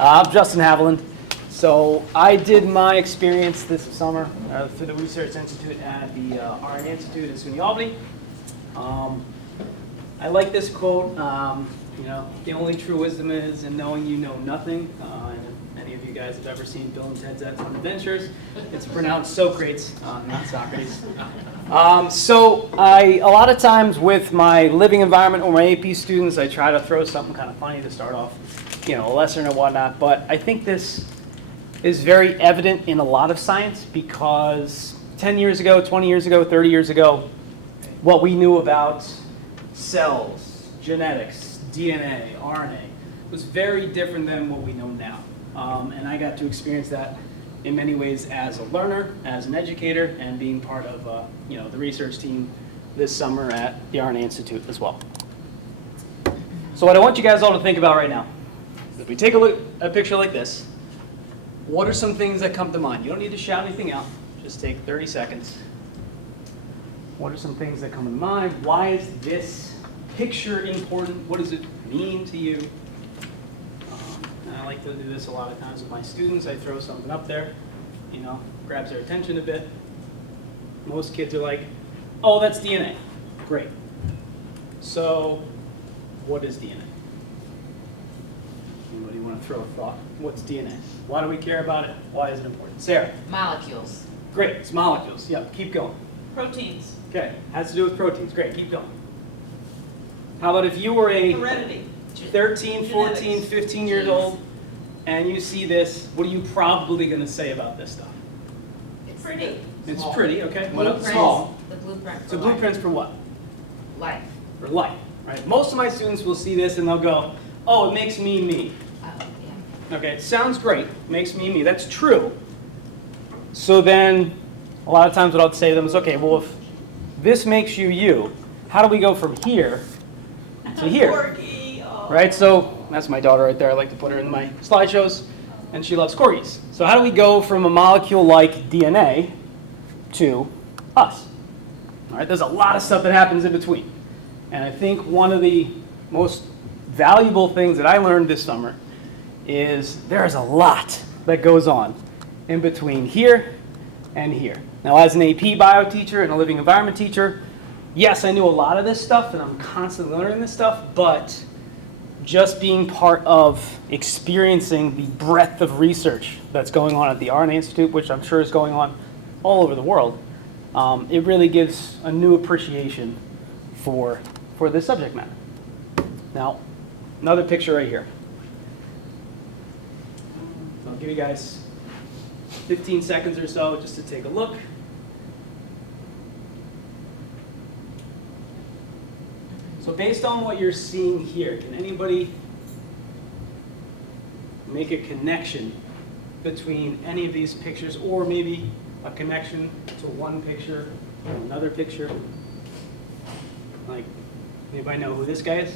I'm Justin Haviland. So I did my experience this summer through the Research Institute at the RNA Institute in SUNY Albany. I like this quote, the only true wisdom is in knowing you know nothing. And if any of you guys have ever seen Bill and Ted's Excellent Adventures, it's pronounced Socrates, not Socrates. A lot of times with my living environment or my AP students, I try to throw something kind of funny to start off, a lesson or whatnot. But I think this is very evident in a lot of science because 10 years ago, 20 years ago, 30 years ago, what we knew about cells, genetics, DNA, RNA was very different than what we know now. And I got to experience that in many ways as a learner, as an educator, and being part of the research team this summer at the RNA Institute as well. So what I want you guys all to think about right now, if we take a look at a picture like this, what are some things that come to mind? You don't need to shout anything out. Just take 30 seconds. What are some things that come to mind? Why is this picture important? What does it mean to you? And I like to do this a lot of times with my students. I throw something up there, grabs their attention a bit. Most kids are like, oh, that's DNA. Great. So what is DNA? Anybody want to throw a thought? What's DNA? Why do we care about it? Why is it important? Sarah? Molecules. Great, it's molecules. Yep, keep going. Proteins. Okay, has to do with proteins. Great, keep going. How about if you were a Heredity. 13, 14, Genetics. 15 years old, and you see this, what are you probably going to say about this stuff? It's pretty. It's pretty, okay. What else? Blueprints. Small. The blueprint for So blueprints for what? life. For life, right? Most of my students will see this and they'll go, oh, it makes me me. Yeah. Okay, it sounds great, makes me. That's true. So then, a lot of times what I'll say to them is, okay, well, if this makes you you, how do we go from here to here? Corgi. Oh. Right, so that's my daughter right there. I like to put her in my slideshows, and she loves corgis. So how do we go from a molecule like DNA to us? All right, there's a lot of stuff that happens in between. And I think one of the most valuable things that I learned this summer is there is a lot that goes on in between here and here. Now, as an AP bio teacher and a living environment teacher, yes, I knew a lot of this stuff and I'm constantly learning this stuff, but just being part of experiencing the breadth of research that's going on at the RNA Institute, which I'm sure is going on all over the world, it really gives a new appreciation for this subject matter. Now, another picture right here. I'll give you guys 15 seconds or so just to take a look. So based on what you're seeing here, can anybody make a connection between any of these pictures, or maybe a connection to one picture or another picture? Like, anybody know who this guy is?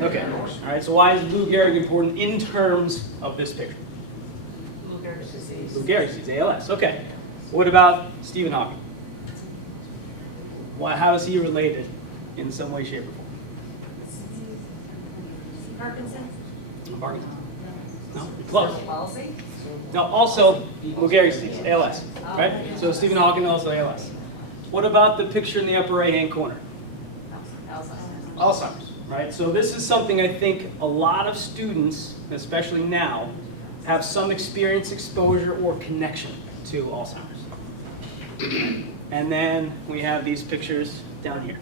Okay, all right, so why is Lou Gehrig important in terms of this picture? Lou Gehrig's disease. Lou Gehrig's disease, ALS, okay. What about Stephen Hawking? How is he related in some way, shape, or form? Parkinson's. Parkinson's? No? Close. Palsy. No, also Lou Gehrig's disease, ALS, right? So Stephen Hawking also ALS. What about the picture in the upper right-hand corner? Alzheimer's, right? So this is something I think a lot of students, especially now, have some experience, exposure, or connection to Alzheimer's. And then we have these pictures down here.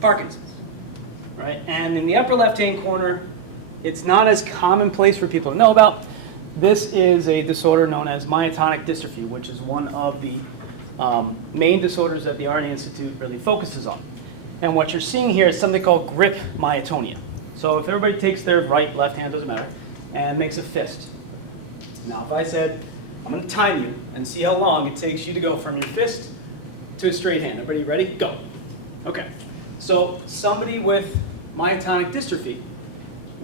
Parkinson's, right? And in the upper left-hand corner, it's not as commonplace for people to know about. This is a disorder known as myotonic dystrophy, which is one of the main disorders that the RNA Institute really focuses on. And what you're seeing here is something called grip myotonia. So if everybody takes their right, left hand, doesn't matter, and makes a fist. Now if I said, I'm going to time you and see how long it takes you to go from your fist to a straight hand. Everybody ready? Go. Okay. So somebody with myotonic dystrophy,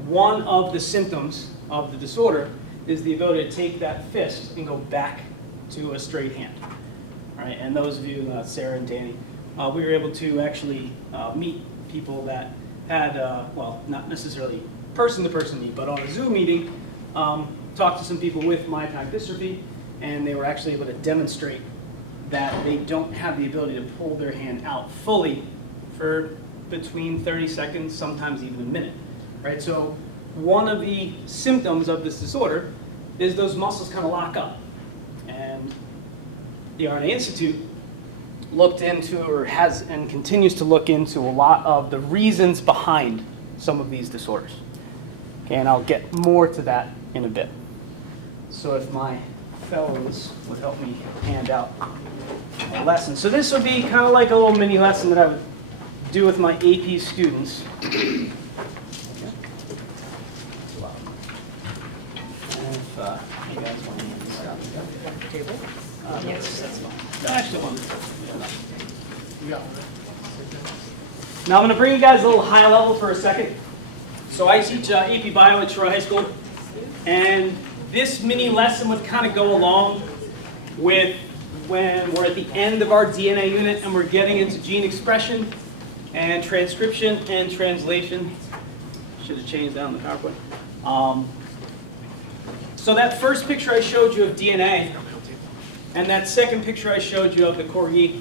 one of the symptoms of the disorder is the ability to take that fist and go back to a straight hand. Right? And those of you, Sarah and Danny, we were able to actually meet people that had, well, not necessarily person-to-person meet, but on a Zoom meeting, talked to some people with myotonic dystrophy, and they were actually able to demonstrate that they don't have the ability to pull their hand out fully for between 30 seconds, sometimes even a minute, right? So one of the symptoms of this disorder is those muscles kind of lock up. And the RNA Institute looked into, or has and continues to look into, a lot of the reasons behind some of these disorders. Okay, and I'll get more to that in a bit. So if my fellows would help me hand out a lesson. So this would be kind of like a little mini lesson that I would do with my AP students. And if you guys want to hand this out the table, yes, that's fine. Actually, one. Now I'm going to bring you guys a little high level for a second. So I teach AP Bio at Troy High School, and this mini lesson would kind of go along with when we're at the end of our DNA unit and we're getting into gene expression and transcription and translation. Should have changed that on the PowerPoint. So that first picture I showed you of DNA and that second picture I showed you of the corgi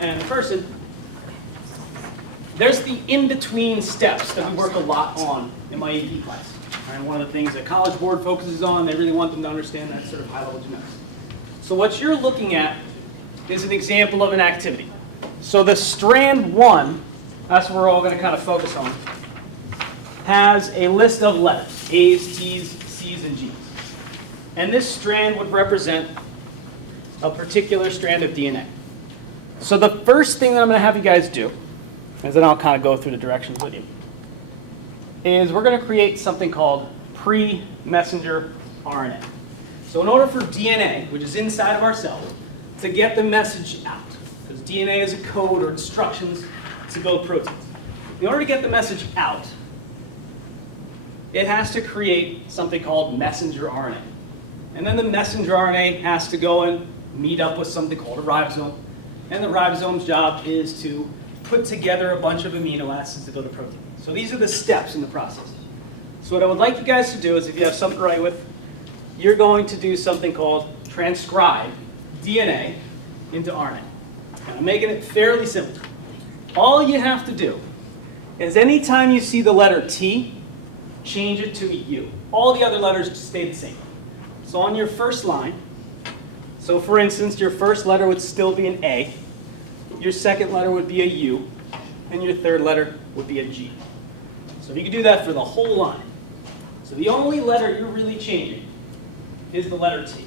and the person, there's the in-between steps that we work a lot on in my AP class. And one of the things that College Board focuses on, they really want them to understand that sort of high-level genetics. So what you're looking at is an example of an activity. So the strand 1, that's what we're all going to kind of focus on, has a list of letters, A's, T's, C's, and G's. And this strand would represent a particular strand of DNA. So the first thing that I'm going to have you guys do, and then I'll kind of go through the directions with you, is we're going to create something called pre-messenger RNA. So in order for DNA, which is inside of our cell, to get the message out, because DNA is a code or instructions to build proteins. In order to get the message out, it has to create something called messenger RNA. And then the messenger RNA has to go and meet up with something called a ribosome. And the ribosome's job is to put together a bunch of amino acids to build a protein. So these are the steps in the process. So what I would like you guys to do is, if you have something to write with, you're going to do something called transcribe DNA into RNA. And I'm making it fairly simple. All you have to do is anytime you see the letter T, change it to a U. All the other letters stay the same. So on your first line, so for instance, your first letter would still be an A, your second letter would be a U, and your third letter would be a G. So you can do that for the whole line. So the only letter you're really changing is the letter T.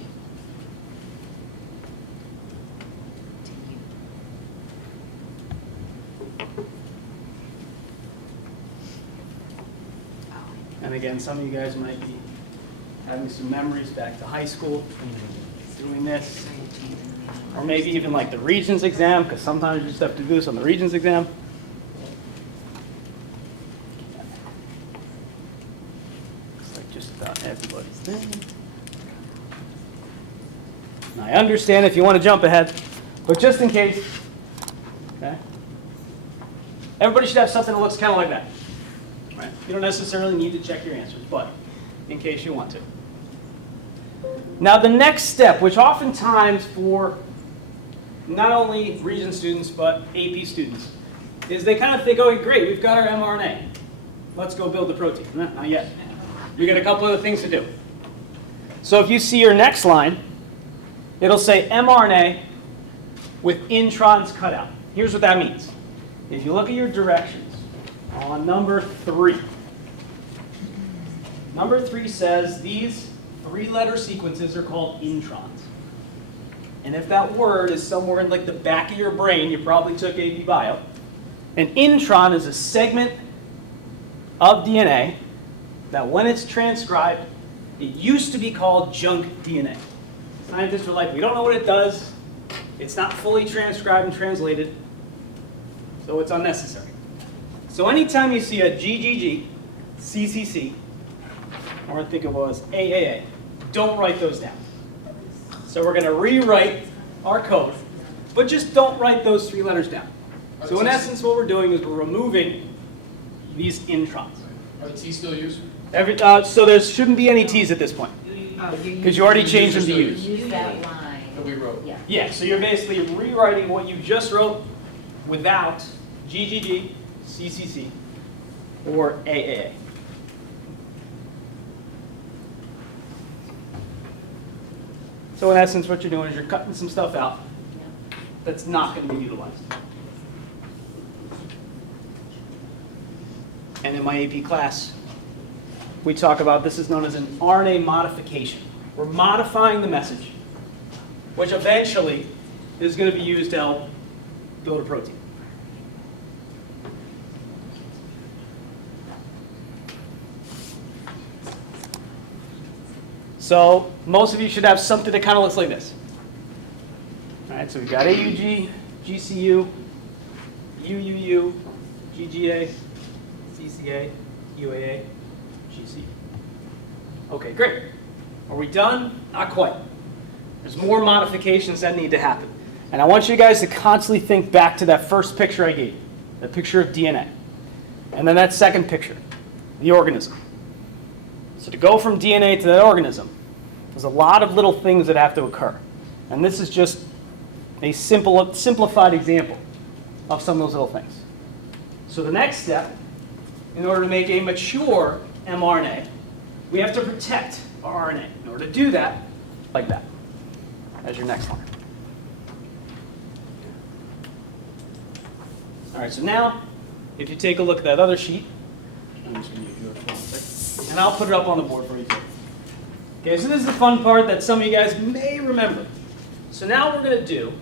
And again, some of you guys might be having some memories back to high school doing this. Or maybe even like the Regents exam, because sometimes you just have to do this on the Regents exam. Looks like just about everybody's there. And I understand if you want to jump ahead, but just in case, okay? Everybody should have something that looks kind of like that. Right? You don't necessarily need to check your answers, but in case you want to. Now the next step, which oftentimes for not only Regents students but AP students, is they kind of think, oh great, we've got our mRNA. Let's go build the protein. Not yet. We got a couple other things to do. So if you see your next line, it'll say mRNA with introns cut out. Here's what that means. If you look at your directions on number 3, number 3 says these 3-letter sequences are called introns. And if that word is somewhere in like the back of your brain, you probably took AP Bio. An intron is a segment of DNA that when it's transcribed, it used to be called junk DNA. Scientists are like, we don't know what it does. It's not fully transcribed and translated, so it's unnecessary. So anytime you see a GGG, CCC, or I think it was AAA, don't write those down. So we're going to rewrite our code, but just don't write those 3 letters down. So in essence, what we're doing is we're removing these introns. Are the T still used? So there shouldn't be any T's at this point, Oh, because you already changed them to U's. use that line. That we wrote. Yeah. Yeah, so you're basically rewriting what you just wrote without GGG, CCC, or AAA. So in essence, what you're doing is you're cutting some stuff out that's not going to be utilized. And in my AP class, we talk about this is known as an RNA modification. We're modifying the message, which eventually is going to be used to help build a protein. So most of you should have something that kind of looks like this. All right, so we've got AUG, GCU, UUU, GGA, CCA, UAA, GC. Okay, great. Are we done? Not quite. There's more modifications that need to happen. And I want you guys to constantly think back to that first picture I gave you, the picture of DNA. And then that second picture, the organism. So to go from DNA to that organism, there's a lot of little things that have to occur. And this is just a simplified example of some of those little things. So the next step, in order to make a mature mRNA, we have to protect our RNA. In order to do that, like that, as your next line. All right, so now, if you take a look at that other sheet, I'm just going to do it for 1 second, and I'll put it up on the board for you too. Okay, so this is the fun part that some of you guys may remember. So now what we're going to do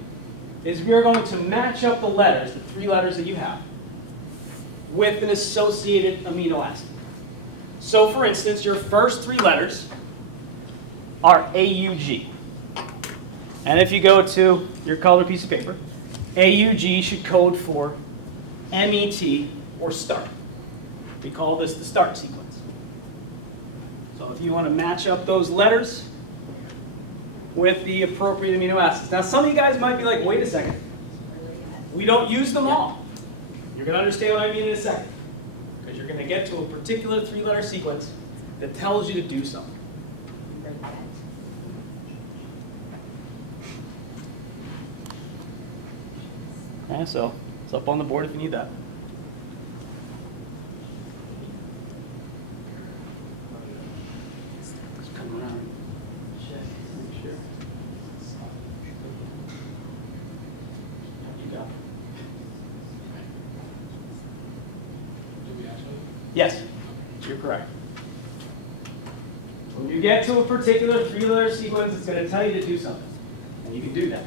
is we are going to match up the letters, the 3 letters that you have, with an associated amino acid. So for instance, your first 3 letters are AUG. And if you go to your colored piece of paper, AUG should code for MET or start. We call this the start sequence. So if you want to match up those letters with the appropriate amino acids. Now some of you guys might be like, wait a second. We don't use them all. You're going to understand what I mean in a second. Because you're going to get to a particular 3-letter sequence that tells you to do something. Okay, so it's up on the board if you need that. Just come around. Check. Make sure. You got it. Yes, you're correct. When you get to a particular 3-letter sequence, it's going to tell you to do something. And you can do that.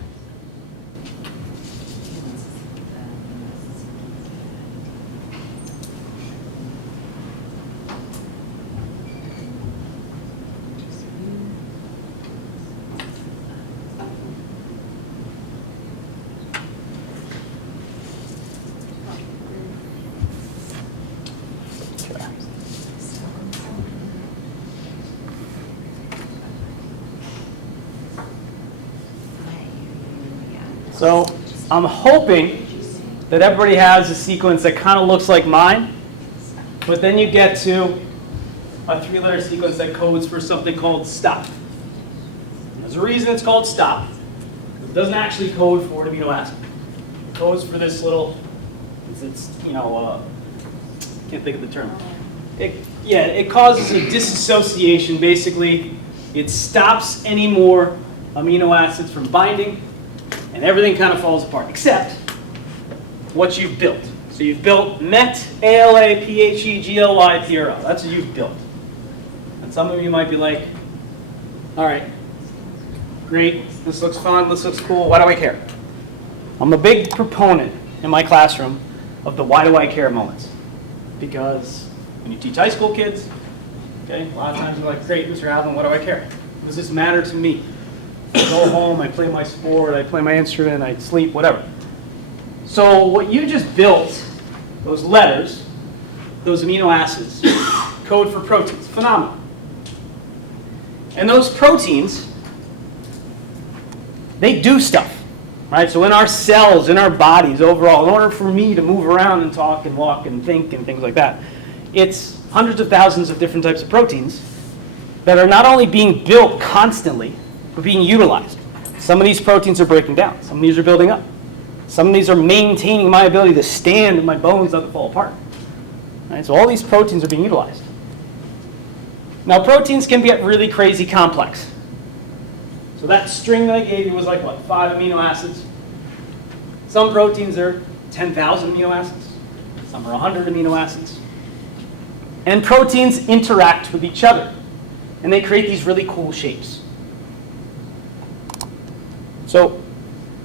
So I'm hoping that everybody has a sequence that kind of looks like mine, but then you get to a 3-letter sequence that codes for something called stop. There's a reason it's called stop. It doesn't actually code for an amino acid. It codes for this little, it's can't think of the term. It causes a dissociation. Basically, it stops any more amino acids from binding, and everything kind of falls apart, except what you've built. So you've built MET, ALA, PHE, GLY, PRL. That's what you've built. And some of you might be like, all right, great, this looks fun, this looks cool, why do I care? I'm a big proponent in my classroom of the why do I care moments. Because when you teach high school kids, okay, a lot of times they're like, great, Mr. Haviland, why do I care? Does this matter to me? I go home, I play my sport, I play my instrument, I sleep, whatever. So what you just built, those letters, those amino acids, code for proteins. Phenomenal. And those proteins, they do stuff, right? So in our cells, in our bodies overall, in order for me to move around and talk and walk and think and things like that, It's hundreds of thousands of different types of proteins that are not only being built constantly, but being utilized. Some of these proteins are breaking down. Some of these are building up. Some of these are maintaining my ability to stand and my bones not to fall apart. Right? So all these proteins are being utilized. Now proteins can get really crazy complex. So that string that I gave you was like, what, 5 amino acids? Some proteins are 10,000 amino acids. Some are 100 amino acids. And proteins interact with each other. And they create these really cool shapes. So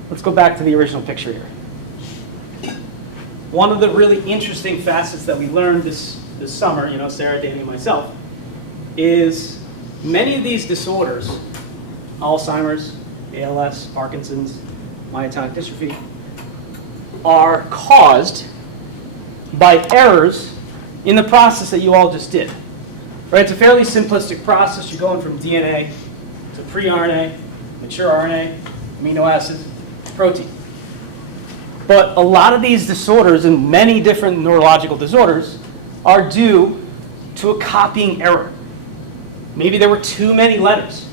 let's go back to the original picture here. One of the really interesting facets that we learned this summer, Sarah, Danny, and myself, is many of these disorders, Alzheimer's, ALS, Parkinson's, myotonic dystrophy, are caused by errors in the process that you all just did. Right? It's a fairly simplistic process. You're going from DNA to pre-RNA, mature RNA, amino acids, protein. But a lot of these disorders and many different neurological disorders are due to a copying error. Maybe there were too many letters.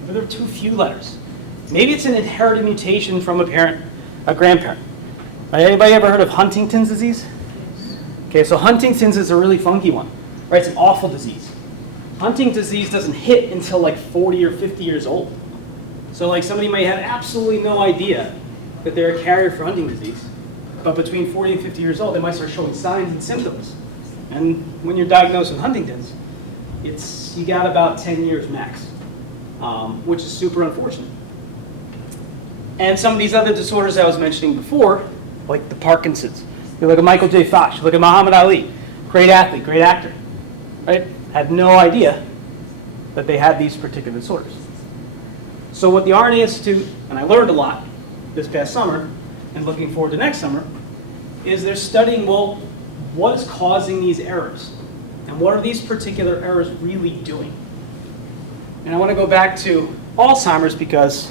Maybe there were too few letters. Maybe it's an inherited mutation from a grandparent. Right? Anybody ever heard of Huntington's disease? Okay, so Huntington's is a really funky one. Right? It's an awful disease. Huntington's disease doesn't hit until like 40 or 50 years old. So like somebody might have absolutely no idea that they're a carrier for Huntington's disease. But between 40 and 50 years old, they might start showing signs and symptoms. And when you're diagnosed with Huntington's, you got about 10 years max, which is super unfortunate. And some of these other disorders I was mentioning before, like the Parkinson's. You look at Michael J. Fox, you look at Muhammad Ali, great athlete, great actor, right? Had no idea that they had these particular disorders. So what the RNA Institute, and I learned a lot this past summer, and looking forward to next summer, is they're studying, well, what is causing these errors? And what are these particular errors really doing? And I want to go back to Alzheimer's because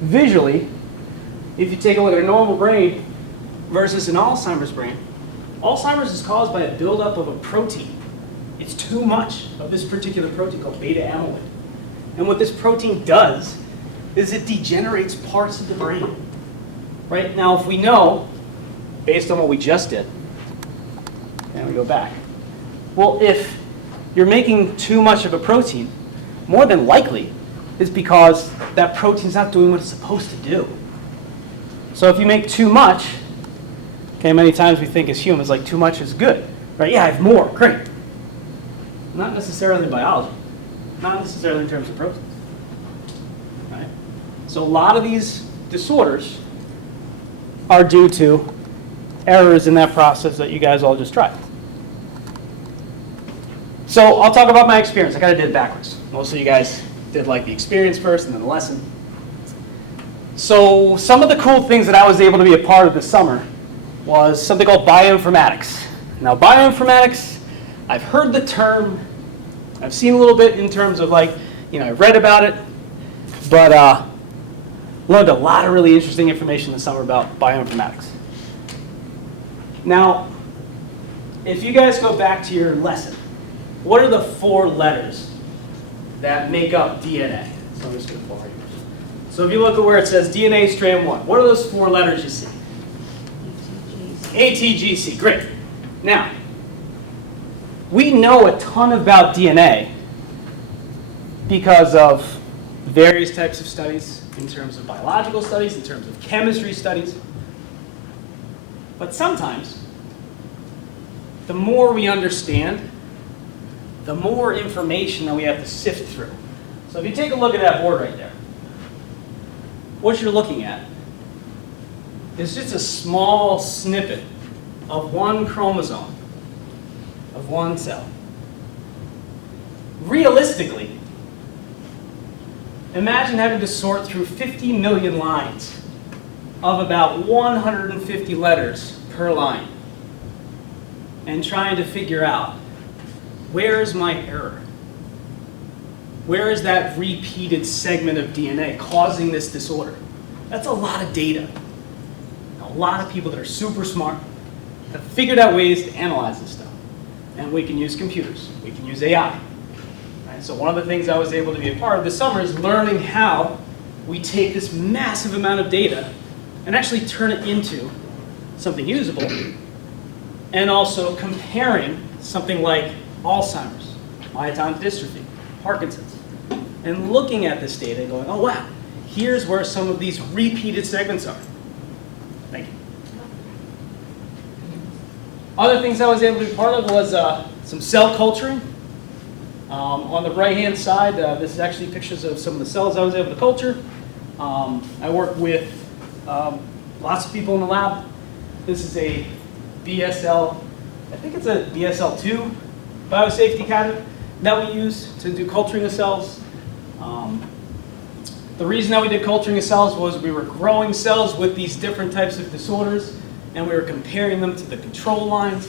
visually, if you take a look at a normal brain versus an Alzheimer's brain, Alzheimer's is caused by a buildup of a protein. It's too much of this particular protein called beta amyloid. And what this protein does is it degenerates parts of the brain. Right? Now, if we know, based on what we just did, and we go back, well, if you're making too much of a protein, more than likely it's because that protein's not doing what it's supposed to do. So if you make too much, okay, many times we think as humans, like too much is good. Right? Yeah, I have more, great. Not necessarily in biology. Not necessarily in terms of proteins. Right? So a lot of these disorders are due to errors in that process that you guys all just tried. So I'll talk about my experience. I kind of did it backwards. Most of you guys did like the experience first and then the lesson. So some of the cool things that I was able to be a part of this summer was something called bioinformatics. Now bioinformatics, I've heard the term, I've seen a little bit in terms of like, I've read about it, but learned a lot of really interesting information this summer about bioinformatics. Now, if you guys go back to your lesson, what are the 4 letters that make up DNA? So I'm just going to pull right here. So if you look at where it says DNA strand 1, what are those 4 letters you see? ATGC, great. Now, we know a ton about DNA because of various types of studies, in terms of biological studies, in terms of chemistry studies. But sometimes, the more we understand, the more information that we have to sift through. So if you take a look at that board right there, what you're looking at is just a small snippet of one chromosome of one cell. Realistically, imagine having to sort through 50 million lines of about 150 letters per line and trying to figure out, where is my error? Where is that repeated segment of DNA causing this disorder? That's a lot of data. A lot of people that are super smart have figured out ways to analyze this stuff. and we can use computers. We can use AI. Right? So one of the things I was able to be a part of this summer is learning how we take this massive amount of data and actually turn it into something usable, and also comparing something like Alzheimer's, myotonic dystrophy, Parkinson's, and looking at this data and going, oh wow, here's where some of these repeated segments are. Thank you. Other things I was able to be part of was some cell culturing. On the right-hand side, this is actually pictures of some of the cells I was able to culture. I work with lots of people in the lab. This is a BSL, I think it's a BSL-2 biosafety cabinet that we use to do culturing of cells. The reason that we did culturing of cells was we were growing cells with these different types of disorders, and we were comparing them to the control lines.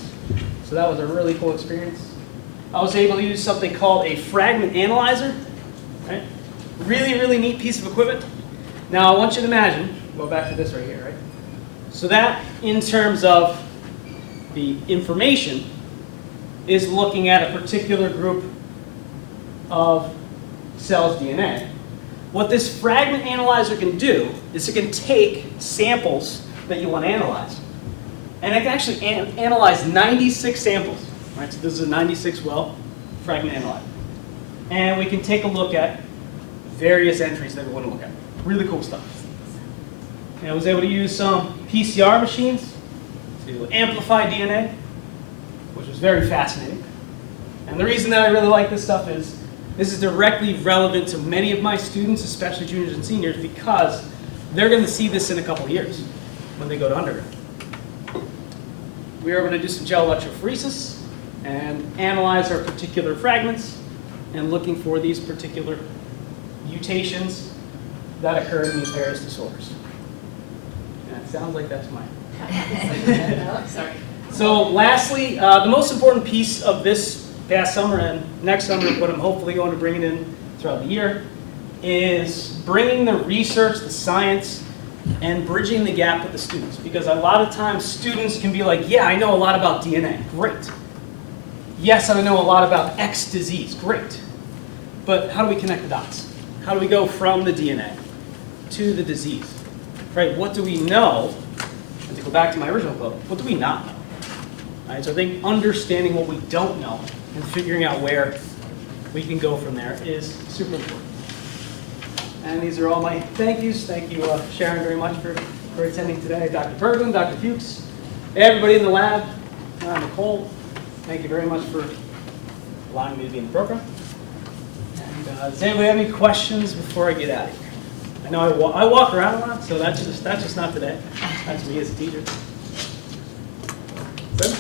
So that was a really cool experience. I was able to use something called a fragment analyzer. Right? Really, really neat piece of equipment. Now I want you to imagine, go back to this right here, right? So that, in terms of the information, is looking at a particular group of cells' DNA. What this fragment analyzer can do is it can take samples that you want to analyze, and it can actually analyze 96 samples. Right? So this is a 96-well fragment analyzer. And we can take a look at various entries that we want to look at. Really cool stuff. And I was able to use some PCR machines to amplify DNA, which was very fascinating. And the reason that I really like this stuff is this is directly relevant to many of my students, especially juniors and seniors, because they're going to see this in a couple of years when they go to undergrad. We are going to do some gel electrophoresis and analyze our particular fragments and looking for these particular mutations that occur in these various disorders. And it sounds like that's mine. Sorry. So lastly, the most important piece of this past summer and next summer, what I'm hopefully going to bring it in throughout the year, is bringing the research, the science, and bridging the gap with the students. Because a lot of times students can be like, yeah, I know a lot about DNA, great. Yes, I know a lot about X disease, great. But how do we connect the dots? How do we go from the DNA to the disease? Right? What do we know? And to go back to my original quote, what do we not know? Right? So I think understanding what we don't know and figuring out where we can go from there is super important. And these are all my thank yous. Thank you, Sharon, very much for attending today. Dr. Berglund, Dr. Fuchs, everybody in the lab, Nicole, thank you very much for allowing me to be in the program. And does anybody have any questions before I get out of here? I know I walk around a lot, so that's just not today. That's me as a teacher. Good?